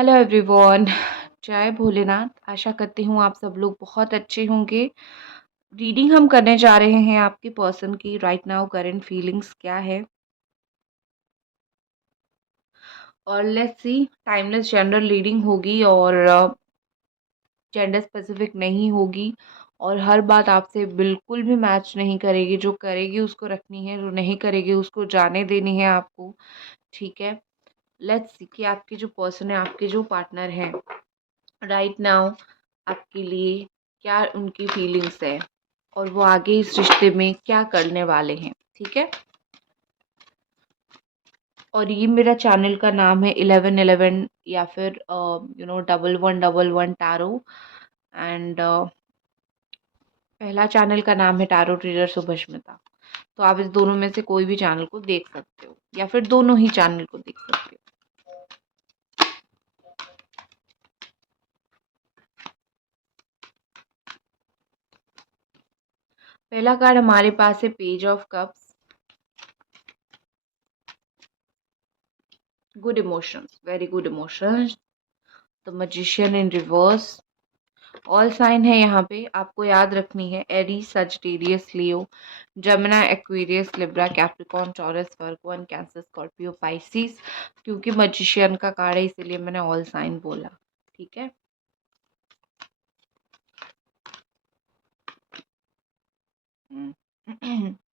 Hello everyone. जय भोलेनाथ। आशा करती हूँ आप सब लोग बहुत अच्छे होंगे। रीडिंग हम करने जा रहे हैं आपके पर्सन की राइट नाउ करंट फीलिंग्स क्या है, और let's see. Timeless gender reading होगी और जेंडर स्पेसिफिक नहीं होगी, और हर बात आपसे बिल्कुल भी मैच नहीं करेगी। जो करेगी उसको रखनी है, जो नहीं करेगी उसको जाने देनी है आपको। ठीक है। लेट्स सी कि आपके जो पर्सन है, आपके जो पार्टनर हैं राइट नाउ आपके लिए क्या उनकी फीलिंग्स है, और वो आगे इस रिश्ते में क्या करने वाले हैं। ठीक है। और ये मेरा चैनल का नाम है 1111 या फिर 1111 टैरो। एंड पहला चैनल का नाम है टैरो ट्रेडर सुभष्मिता। तो आप इस दोनों में से कोई भी चैनल को देख सकते हो, या फिर दोनों ही चैनल को देख सकते हो। पहला कार्ड हमारे पास है page of cups. Good emotions, very good emotions. The magician in reverse. All sign है यहाँ पे, आपको याद रखनी है। Aries, Sagittarius, Leo, Gemini, Aquarius, Libra, Capricorn, Taurus, Virgo and Cancer, Scorpio, Pisces. क्योंकि मैजिशियन का कार्ड है इसीलिए मैंने ऑल साइन बोला। ठीक है।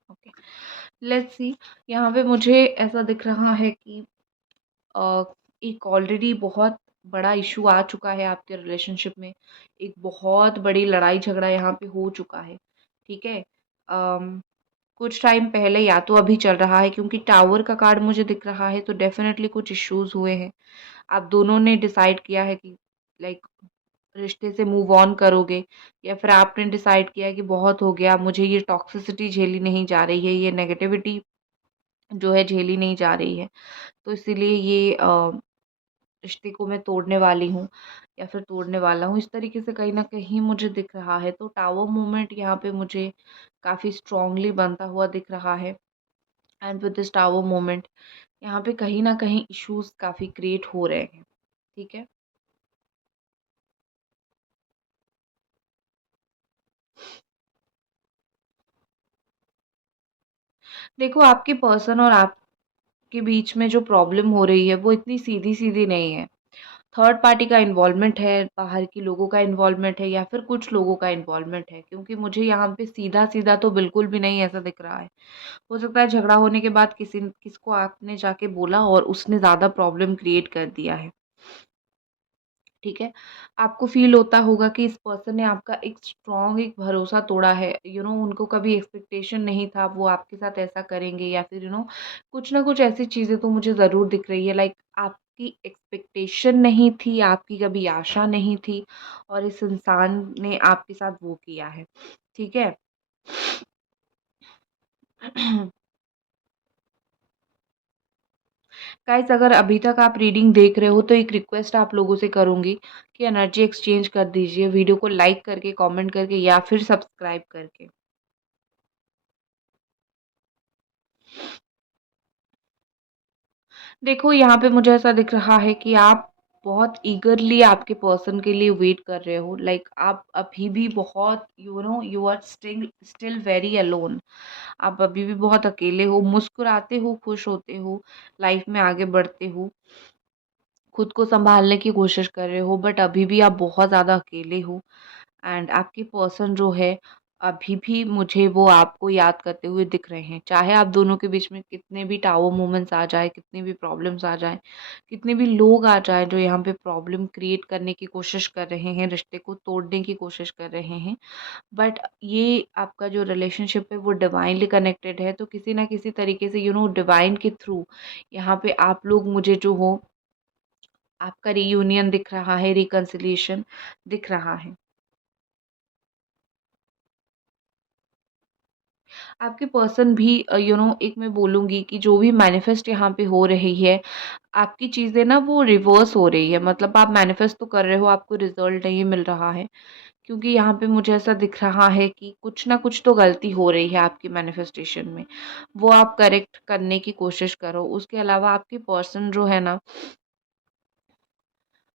Okay, let's see. यहाँ पे मुझे ऐसा दिख रहा है कि एक ऑलरेडी बहुत बड़ा इशू आ चुका है आपके रिलेशनशिप में। एक बहुत बड़ी लड़ाई झगड़ा यहाँ पे हो चुका है। ठीक है। कुछ टाइम पहले या तो अभी चल रहा है, क्योंकि टावर का कार्ड मुझे दिख रहा है, तो डेफिनेटली कुछ इश्यूज हुए हैं। आप दोनों ने डिसाइड किया है कि लाइक रिश्ते से मूव ऑन करोगे, या फिर आपने डिसाइड किया है कि बहुत हो गया, मुझे ये टॉक्सिसिटी झेली नहीं जा रही है, ये नेगेटिविटी जो है झेली नहीं जा रही है, तो इसीलिए ये रिश्ते को मैं तोड़ने वाली हूँ या फिर तोड़ने वाला हूँ। इस तरीके से कहीं न कहीं मुझे दिख रहा है। तो टावर मूवमेंट यहाँ पे मुझे काफ़ी स्ट्रॉन्गली बनता हुआ दिख रहा है। And with this tower movement यहाँ पे कहीं न कहीं इश्यूज़ काफ़ी क्रिएट हो रहे हैं। ठीक है। देखो, आपके पर्सन और आपके बीच में जो प्रॉब्लम हो रही है वो इतनी सीधी-सीधी नहीं है। थर्ड पार्टी का इन्वॉल्वमेंट है, बाहर के लोगों का इन्वॉल्वमेंट है, या फिर कुछ लोगों का इन्वॉल्वमेंट है, क्योंकि मुझे यहाँ पे सीधा-सीधा तो बिल्कुल भी नहीं ऐसा दिख रहा है। हो सकता है झगड़ा होने के बाद किसको आपने जाके बोला और उसने ज़्यादा प्रॉब्लम क्रिएट कर दिया है। ठीक है। आपको फ़ील होता होगा कि इस पर्सन ने आपका एक स्ट्रॉन्ग एक भरोसा तोड़ा है। उनको कभी एक्सपेक्टेशन नहीं था वो आपके साथ ऐसा करेंगे, या फिर कुछ ना कुछ ऐसी चीज़ें तो मुझे ज़रूर दिख रही है। लाइक आपकी एक्सपेक्टेशन नहीं थी, आपकी कभी आशा नहीं थी, और इस इंसान ने आपके साथ वो किया है। ठीक है। गाइस, अगर अभी तक आप रीडिंग देख रहे हो तो एक रिक्वेस्ट आप लोगों से करूँगी कि एनर्जी एक्सचेंज कर दीजिए, वीडियो को लाइक करके, कमेंट करके, या फिर सब्सक्राइब करके। देखो, यहाँ पे मुझे ऐसा दिख रहा है कि आप बहुत ईगरली आपके पर्सन के लिए वेट कर रहे हो। लाइक आप अभी भी बहुत you are still still very alone. आप अभी भी बहुत अकेले हो, मुस्कुराते हो, खुश होते हो, लाइफ में आगे बढ़ते हो, खुद को सँभालने की कोशिश कर रहे हो, बट अभी भी आप बहुत ज़्यादा अकेले हो। एंड आपके पर्सन जो है, अभी भी मुझे वो आपको याद करते हुए दिख रहे हैं। चाहे आप दोनों के बीच में कितने भी टावर मोमेंट्स आ जाए, कितनी भी प्रॉब्लम्स आ जाएँ, कितने भी लोग आ जाएँ जो यहाँ पे प्रॉब्लम क्रिएट करने की कोशिश कर रहे हैं, रिश्ते को तोड़ने की कोशिश कर रहे हैं, बट ये आपका जो रिलेशनशिप है वो डिवाइनली कनेक्टेड है। तो किसी न किसी तरीके से डिवाइन के थ्रू यहाँ पे आप लोग मुझे जो हो, आपका रीयूनियन दिख रहा है, रिकन्सिलिएशन दिख रहा है। आपके पर्सन भी एक मैं बोलूँगी कि जो भी मैनिफेस्ट यहाँ पे हो रही है, आपकी चीज़ें ना वो रिवर्स हो रही है। मतलब आप मैनिफेस्ट तो कर रहे हो, आपको रिज़ल्ट नहीं मिल रहा है। क्योंकि यहाँ पे मुझे ऐसा दिख रहा है कि कुछ ना कुछ तो गलती हो रही है आपकी मैनिफेस्टेशन में। वो आप करेक्ट करने की कोशिश करो। उसके अलावा आपके पर्सन जो है ना,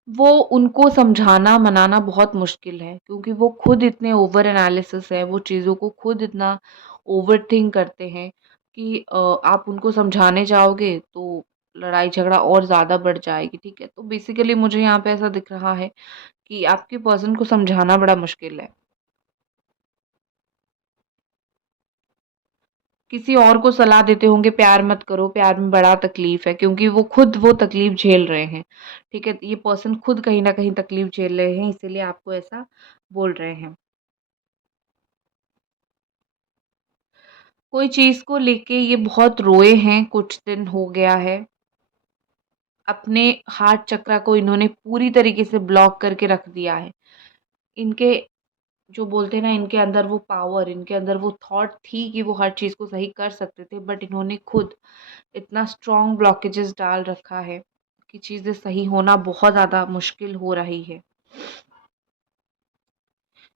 वो उनको समझाना, मनाना बहुत मुश्किल है क्योंकि वो खुद इतने ओवर एनालिसिस है, वो चीज़ों को खुद इतना ओवरथिंक करते हैं कि आप उनको समझाने जाओगे तो लड़ाई झगड़ा और ज़्यादा बढ़ जाएगी, ठीक है? तो बेसिकली मुझे यहाँ पे ऐसा दिख रहा है कि आपके पर्सन को समझाना बड़ा मुश्किल है। किसी और को सलाह देते होंगे प्यार मत करो, प्यार में बड़ा तकलीफ है क्योंकि वो खुद वो तकलीफ झेल रहे हैं, ठीक है? ये पर्सन खुद कहीं न कहीं तकलीफ झेल रहे हैं इसीलिए आपको ऐसा बोल रहे हैं। कोई चीज़ को लेके ये बहुत रोए हैं, कुछ दिन हो गया है। अपने हार्ट चक्रा को इन्होंने पूरी तरीके से ब्लॉक करके रख दिया है। इनके जो बोलते हैं ना इनके अंदर वो पावर, इनके अंदर वो थॉट थी कि वो हर चीज़ को सही कर सकते थे बट इन्होंने खुद इतना स्ट्रॉन्ग ब्लॉकेजेस डाल रखा है कि चीज़ें सही होना बहुत ज़्यादा मुश्किल हो रही है।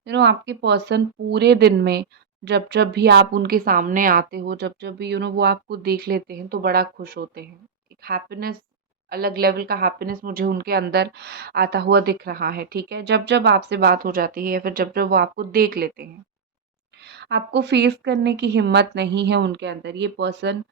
आपके पर्सन पूरे दिन में जब भी आप उनके सामने आते हो, जब भी वो आपको देख लेते हैं तो बड़ा खुश होते हैं। एक हैप्पीनेस, अलग लेवल का हैप्पीनेस मुझे उनके अंदर आता हुआ दिख रहा है, ठीक है? जब आपसे बात हो जाती है या फिर जब वो आपको देख लेते हैं, आपको फेस करने की हिम्मत नहीं है उनके अंदर। ये पर्सन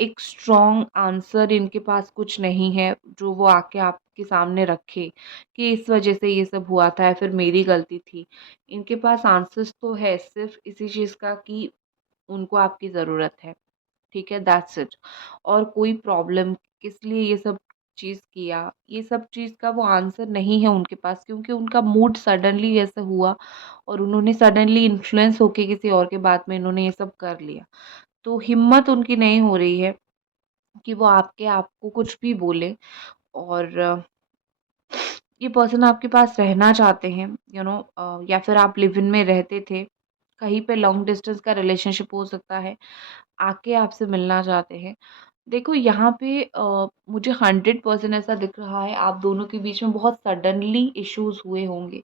एक स्ट्रॉन्ग आंसर इनके पास कुछ नहीं है जो वो आके आपके सामने रखे कि इस वजह से ये सब हुआ था या फिर मेरी गलती थी। इनके पास आंसर्स तो है सिर्फ इसी चीज़ का कि उनको आपकी ज़रूरत है, ठीक है? That's it. और कोई प्रॉब्लम किस लिए ये सब चीज़ किया, ये सब चीज़ का वो आंसर नहीं है उनके पास क्योंकि उनका मूड सडनली ऐसा हुआ और उन्होंने सडनली इन्फ्लुएंस होके किसी और के बात में इन्होंने ये सब कर लिया। तो हिम्मत उनकी नहीं हो रही है कि वो आपको कुछ भी बोले और ये पर्सन आपके पास रहना चाहते हैं, या फिर आप लिव इन में रहते थे, कहीं पे लॉन्ग डिस्टेंस का रिलेशनशिप हो सकता है, आके आपसे मिलना चाहते हैं। देखो यहाँ पे मुझे 100% ऐसा दिख रहा है आप दोनों के बीच में बहुत सडनली इश्यूज हुए होंगे।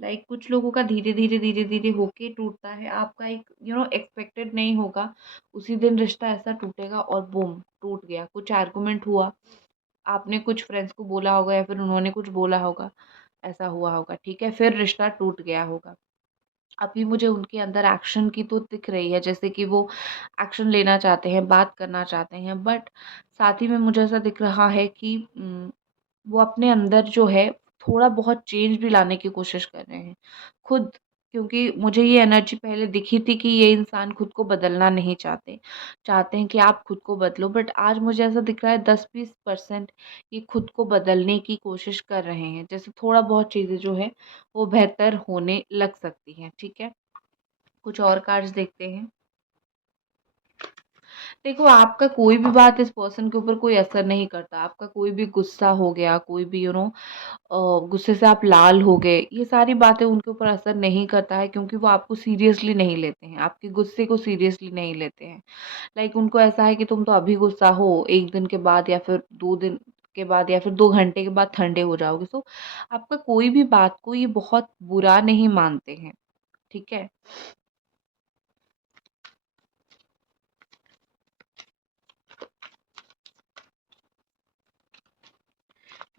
लाइक कुछ लोगों का धीरे धीरे होके टूटता है, आपका एक एक्सपेक्टेड नहीं होगा, उसी दिन रिश्ता ऐसा टूटेगा और बूम टूट गया। कुछ आर्गुमेंट हुआ, आपने कुछ फ्रेंड्स को बोला होगा या फिर उन्होंने कुछ बोला होगा, ऐसा हुआ होगा, ठीक है? फिर रिश्ता टूट गया होगा। अभी मुझे उनके अंदर एक्शन की तो दिख रही है जैसे कि वो एक्शन लेना चाहते हैं, बात करना चाहते हैं, बट साथ ही में मुझे ऐसा दिख रहा है कि वो अपने अंदर जो है थोड़ा बहुत चेंज भी लाने की कोशिश कर रहे हैं खुद, क्योंकि मुझे ये एनर्जी पहले दिखी थी कि ये इंसान खुद को बदलना नहीं चाहते, चाहते हैं कि आप खुद को बदलो, बट आज मुझे ऐसा दिख रहा है 10-20% ये खुद को बदलने की कोशिश कर रहे हैं, जैसे थोड़ा बहुत चीज़ें जो है वो बेहतर होने लग सकती हैं, ठीक है? कुछ और कार्ड्स देखते हैं। देखो आपका कोई भी बात इस पर्सन के ऊपर कोई असर नहीं करता, आपका कोई भी गुस्सा हो गया, कोई भी गुस्से से आप लाल हो गए, ये सारी बातें उनके ऊपर असर नहीं करता है क्योंकि वो आपको सीरियसली नहीं लेते हैं, आपके गुस्से को सीरियसली नहीं लेते हैं। लाइक उनको ऐसा है कि तुम तो अभी गुस्सा हो, 1 दिन के बाद या फिर 2 दिन के बाद या फिर 2 घंटे के बाद ठंडे हो जाओगे। सो आपका कोई भी बात को ये बहुत बुरा नहीं मानते हैं, ठीक है?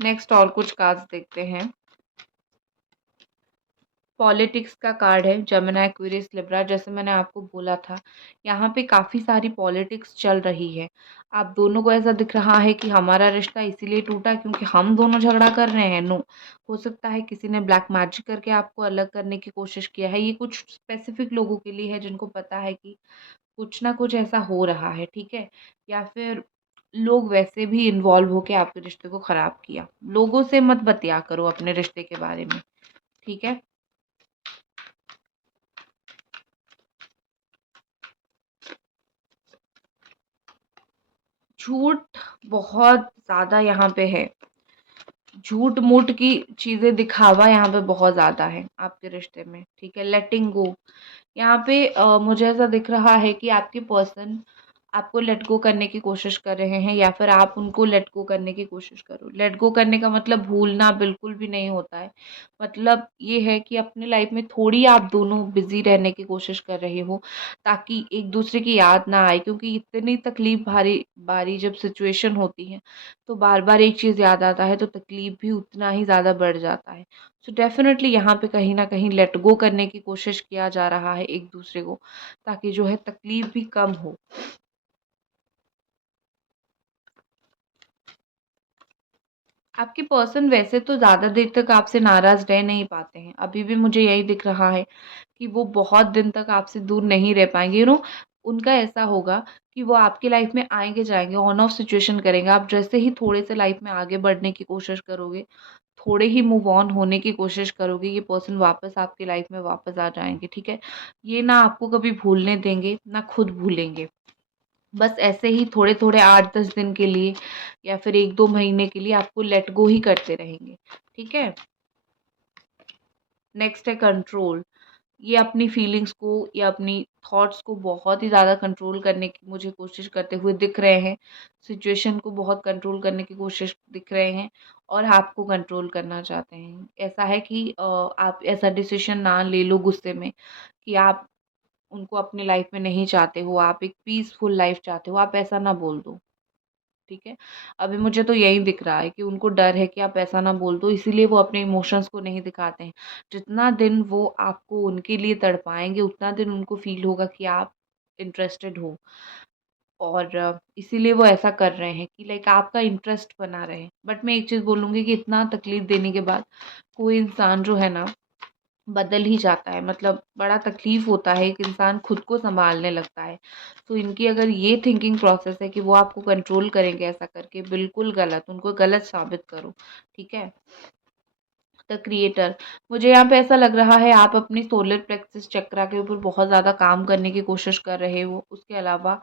नेक्स्ट और कुछ कार्ड्स देखते हैं। पॉलिटिक्स का कार्ड है, जेमिनी, एक्वेरियस, लिब्रा, जैसे मैंने आपको बोला था, यहाँ पे काफ़ी सारी पॉलिटिक्स चल रही है। आप दोनों को ऐसा दिख रहा है कि हमारा रिश्ता इसीलिए टूटा क्योंकि हम दोनों झगड़ा कर रहे हैं, नो। हो सकता है किसी ने ब्लैक मैजिक करके आपको अलग करने की कोशिश किया है। ये कुछ स्पेसिफिक लोगों के लिए है जिनको पता है कि कुछ ना कुछ ऐसा हो रहा है, ठीक है? या फिर लोग वैसे भी इन्वॉल्व होके आपके रिश्ते को खराब किया। लोगों से मत बतिया करो अपने रिश्ते के बारे में, ठीक है? झूठ बहुत ज़्यादा यहाँ पे है। झूठ-मूठ की चीज़ें दिखावा यहाँ पे बहुत ज़्यादा है आपके रिश्ते में, ठीक है? लेटिंग गो। यहाँ पे मुझे ऐसा दिख रहा है कि आपके पर्सन आपको लेट गो करने की कोशिश कर रहे हैं या फिर आप उनको लेट गो करने की कोशिश करो। लेट गो करने का मतलब भूलना बिल्कुल भी नहीं होता है। मतलब ये है कि अपनी लाइफ में थोड़ी आप दोनों बिज़ी रहने की कोशिश कर रहे हो ताकि एक-दूसरे की याद ना आए, क्योंकि इतनी तकलीफ़ भारी भारी जब सिचुएशन होती है, तो बार-बार एक चीज़ याद आता है तो तकलीफ़ भी उतना ही ज़्यादा बढ़ जाता है। सो डेफ़िनेटली यहाँ पे कहीं न कहीं लेट गो करने की कोशिश किया जा रहा है एक-दूसरे को, ताकि जो है तकलीफ़ भी कम हो। आपके पर्सन वैसे तो ज़्यादा देर तक आपसे नाराज़ रह नहीं पाते हैं। अभी भी मुझे यही दिख रहा है कि वो बहुत दिन तक आपसे दूर नहीं रह पाएँगे। उनका ऐसा होगा कि वो आपकी लाइफ़ में आएँगे-जाएँगे, ऑन ऑफ सिचुएशन करेंगे। आप जैसे ही थोड़े से लाइफ़ में आगे बढ़ने की कोशिश करोगे, थोड़े ही मूव ऑन होने की कोशिश करोगे, ये पर्सन वापस आपकी लाइफ़ में वापस आ जाएँगे, ठीक है? ये ना आपको कभी भूलने देंगे, ना खुद भूलेंगे। बस ऐसे ही थोड़े-थोड़े 8-10 दिन के लिए या फिर 1-2 महीने के लिए आपको लेट गो ही करते रहेंगे, ठीक है? नेक्स्ट है कंट्रोल। ये अपनी फीलिंग्स को या अपनी थॉट्स को बहुत ही ज़्यादा कंट्रोल करने की मुझे कोशिश करते हुए दिख रहे हैं। सिचुएशन को बहुत कंट्रोल करने की कोशिश दिख रहे हैं और आपको कंट्रोल करना चाहते हैं। ऐसा है कि आप ऐसा डिसीज़न ना ले लो गुस्से में कि आप उनको अपनी लाइफ़ में नहीं चाहते हो, आप एक पीसफुल लाइफ़ चाहते हो, आप ऐसा ना बोल दो। ठीक है? अभी मुझे तो यही दिख रहा है कि उनको डर है कि आप ऐसा ना बोल दो, इसीलिए वो अपने इमोशंस को नहीं दिखाते हैं। जितना दिन वो आपको उनके लिए तड़पाएँगे, उतना दिन उनको फ़ील होगा कि आप इंटरेस्टेड हो, और इसीलिए वो ऐसा कर रहे हैं कि लाइक आपका इंटरेस्ट बना रहे। बट मैं एक चीज़ बोलूँगी कि इतना तकलीफ़ देने के बाद कोई इंसान जो है ना, बदल ही जाता है। मतलब बड़ा तकलीफ़ होता है, एक इंसान खुद को सँभालने लगता है। तो इनकी अगर ये थिंकिंग प्रोसेस है कि वो आपको कंट्रोल करेंगे ऐसा करके, बिल्कुल गलत, उनको गलत साबित करो, ठीक है? द क्रिएटर, मुझे यहाँ पे ऐसा लग रहा है आप अपनी सोलर प्लेक्सस चक्रा के ऊपर बहुत ज़्यादा काम करने की कोशिश कर रहे हो। उसके अलावा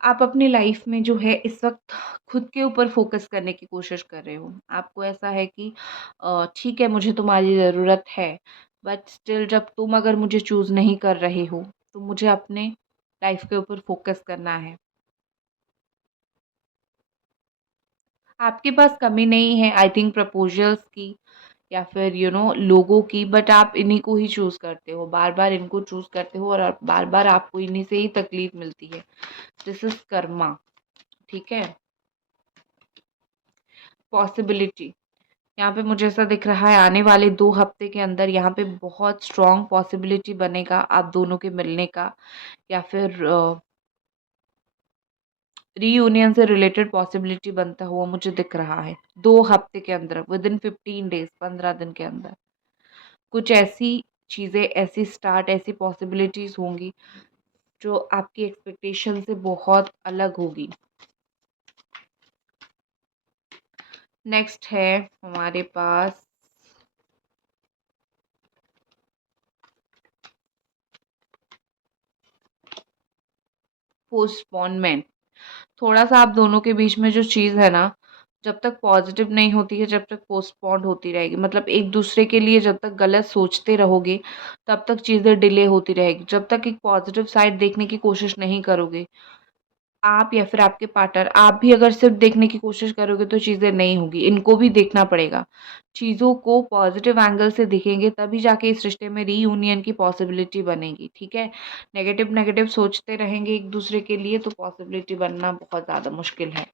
आप अपनी लाइफ में जो है इस वक़्त खुद के ऊपर फ़ोकस करने की कोशिश कर रहे हो। आपको ऐसा है कि ठीक है, मुझे तुम्हारी ज़रूरत है, बट स्टिल जब तुम अगर मुझे चूज़ नहीं कर रहे हो, तो मुझे अपने लाइफ के ऊपर फ़ोकस करना है। आपके पास कमी नहीं है आई थिंक प्रपोज़ल्स की या फिर लोगों की, बट आप इन्हीं को ही चूज़ करते हो, बार-बार इनको चूज़ करते हो और बार-बार आपको इन्हीं से ही तकलीफ़ मिलती है। दिस इज़ कर्मा, ठीक है? पॉसिबिलिटी, यहाँ पे मुझे ऐसा दिख रहा है आने वाले 2 हफ्ते के अंदर यहाँ पे बहुत स्ट्रॉन्ग पॉसिबिलिटी बनेगा आप दोनों के मिलने का, या फिर रीयूनियन से रिलेटेड पॉसिबिलिटी बनता हुआ मुझे दिख रहा है। 2 हफ्ते के अंदर, विदिन 15 डेज़, 15 दिन के अंदर। कुछ ऐसी चीज़ें, ऐसी स्टार्ट, ऐसी पॉसिबिलिटीज़ होंगी जो आपकी एक्सपेक्टेशन से बहुत अलग होगी। नेक्स्ट है हमारे पास पोस्टपोनमेंट। थोड़ा-सा आप दोनों के बीच में जो चीज़ है ना, जब तक पॉज़िटिव नहीं होती है, जब तक पोस्टपोन्ड होती रहेगी। मतलब एक-दूसरे के लिए जब तक गलत सोचते रहोगे, तब तक चीज़ें डिले होती रहेगी। जब तक एक पॉज़िटिव साइड देखने की कोशिश नहीं करोगे, आप या फिर आपके पार्टनर, आप भी अगर सिर्फ़ देखने की कोशिश करोगे तो चीज़ें नहीं होगी, इनको भी देखना पड़ेगा। चीज़ों को पॉज़िटिव एंगल से देखेंगे तभी जाके इस रिश्ते में रीयूनियन की पॉसिबिलिटी बनेगी, ठीक है? नेगेटिव-नेगेटिव सोचते रहेंगे एक-दूसरे के लिए तो पॉसिबिलिटी बनना बहुत ज़्यादा मुश्किल है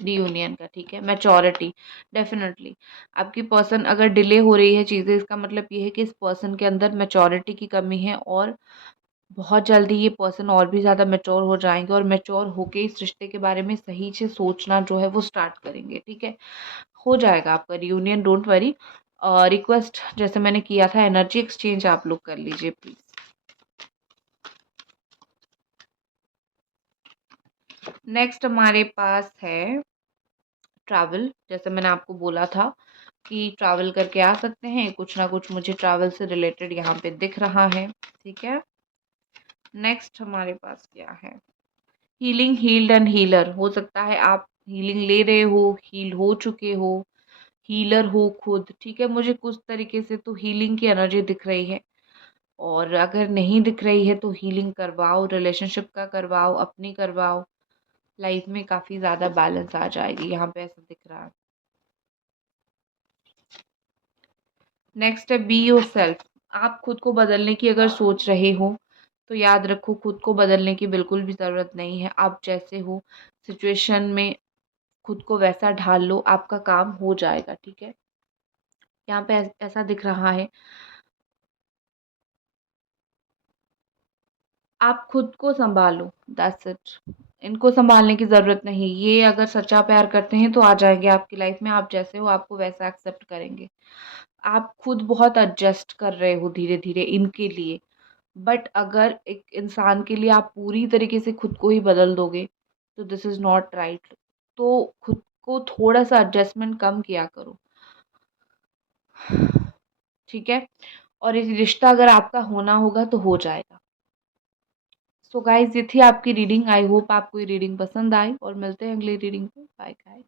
रीयूनियन का, ठीक है? मैच्योरिटी, डेफ़िनिटली आपकी पर्सन अगर डिले हो रही है चीज़ें, इसका मतलब ये है कि इस पर्सन के अंदर मैच्योरिटी की कमी है और बहुत जल्दी ये पर्सन और भी ज़्यादा मैच्योर हो जाएँगे और मैच्योर होके इस रिश्ते के बारे में सही से सोचना जो है वो स्टार्ट करेंगे, ठीक है? हो जाएगा आपका रियूनियन, डोंट वरी। रिक्वेस्ट जैसे मैंने किया था, एनर्जी एक्सचेंज आप लोग कर लीजिए प्लीज़। नेक्स्ट हमारे पास है ट्रैवल। जैसे मैंने आपको बोला था कि ट्रैवल करके आ सकते हैं, कुछ ना कुछ मुझे ट्रैवल से रिलेटेड यहाँ पे दिख रहा है, ठीक है? नेक्स्ट हमारे पास क्या है? Healing, healed and healer. हो सकता है आप हीलिंग ले रहे हो, हील हो चुके हो, हीलर हो खुद, ठीक है? मुझे कुछ तरीके से तो हीलिंग की एनर्जी दिख रही है। और अगर नहीं दिख रही है तो हीलिंग करवाओ, रिलेशनशिप का करवाओ, अपनी करवाओ। लाइफ में काफ़ी ज़्यादा बैलेंस आ जाएगी, यहाँ पे ऐसा दिख रहा है। नेक्स्ट है बी योरसेल्फ। आप खुद को बदलने की अगर सोच रहे हो तो याद रखो, खुद को बदलने की बिल्कुल भी ज़रूरत नहीं है। आप जैसे हो सिचुएशन में खुद को वैसा ढाल लो, आपका काम हो जाएगा, ठीक है। यहाँ पे ऐसा दिख रहा है, आप खुद को सँभालो, दैट्स इट। इनको सँभालने की ज़रूरत नहीं। ये अगर सच्चा प्यार करते हैं तो आ जाएँगे आपकी लाइफ़ में, आप जैसे हो आपको वैसा एक्सेप्ट करेंगे। आप खुद बहुत एडजस्ट कर रहे हो धीरे-धीरे इनके लिए, बट अगर एक इंसान के लिए आप पूरी तरीके से खुद को ही बदल दोगे, तो दिस इज़ नॉट राइट। तो खुद को थोड़ा-सा एडजस्टमेंट कम किया करो, ठीक है? और ये रिश्ता अगर आपका होना होगा तो हो जाएगा। सो गाइज़, ये थी आपकी रीडिंग। आई होप आपको ये रीडिंग पसंद आई और मिलते हैं अगली रीडिंग पे। Bye guys.